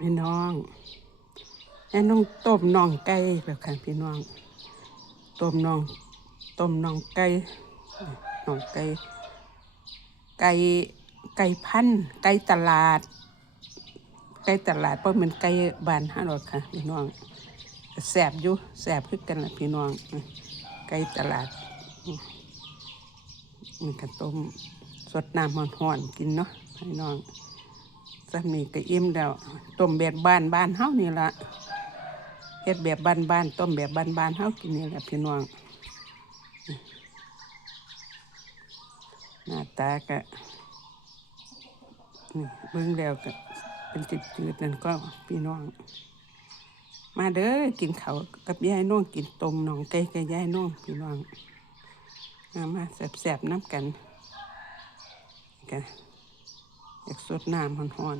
พี่น้องแอนต้องต้มน่องไก่แบบค่ะพี่น้องต้มน่องไก่น่องไก่ไก่ไก่พันธุ์ไก่ตลาดเพราะมันไก่บ้านห้าหรอกค่ะพี่น้องแสบอยู่แสบคือกันละพี่น้องไก่ตลาดมันก็ต้มสดน้ำร้อนๆกินเนาะพี่น้องสามีก็อิ่มแล้วต้มแบบบ้านเฮานี่ละเฮ็ดแบบบ้านต้มแบบบ้านเฮากินนี่แหละพี่น้องหน้าตาก็เบิ่งแล้วก็เป็นจืดๆนั่นก็พี่น้องมาเด้อกินข้าวกับยายน้องกินต้มน่องไก่กับยายน้องพี่น้องมาแซ่บๆน้ำกันอยากสดน้ำร้อน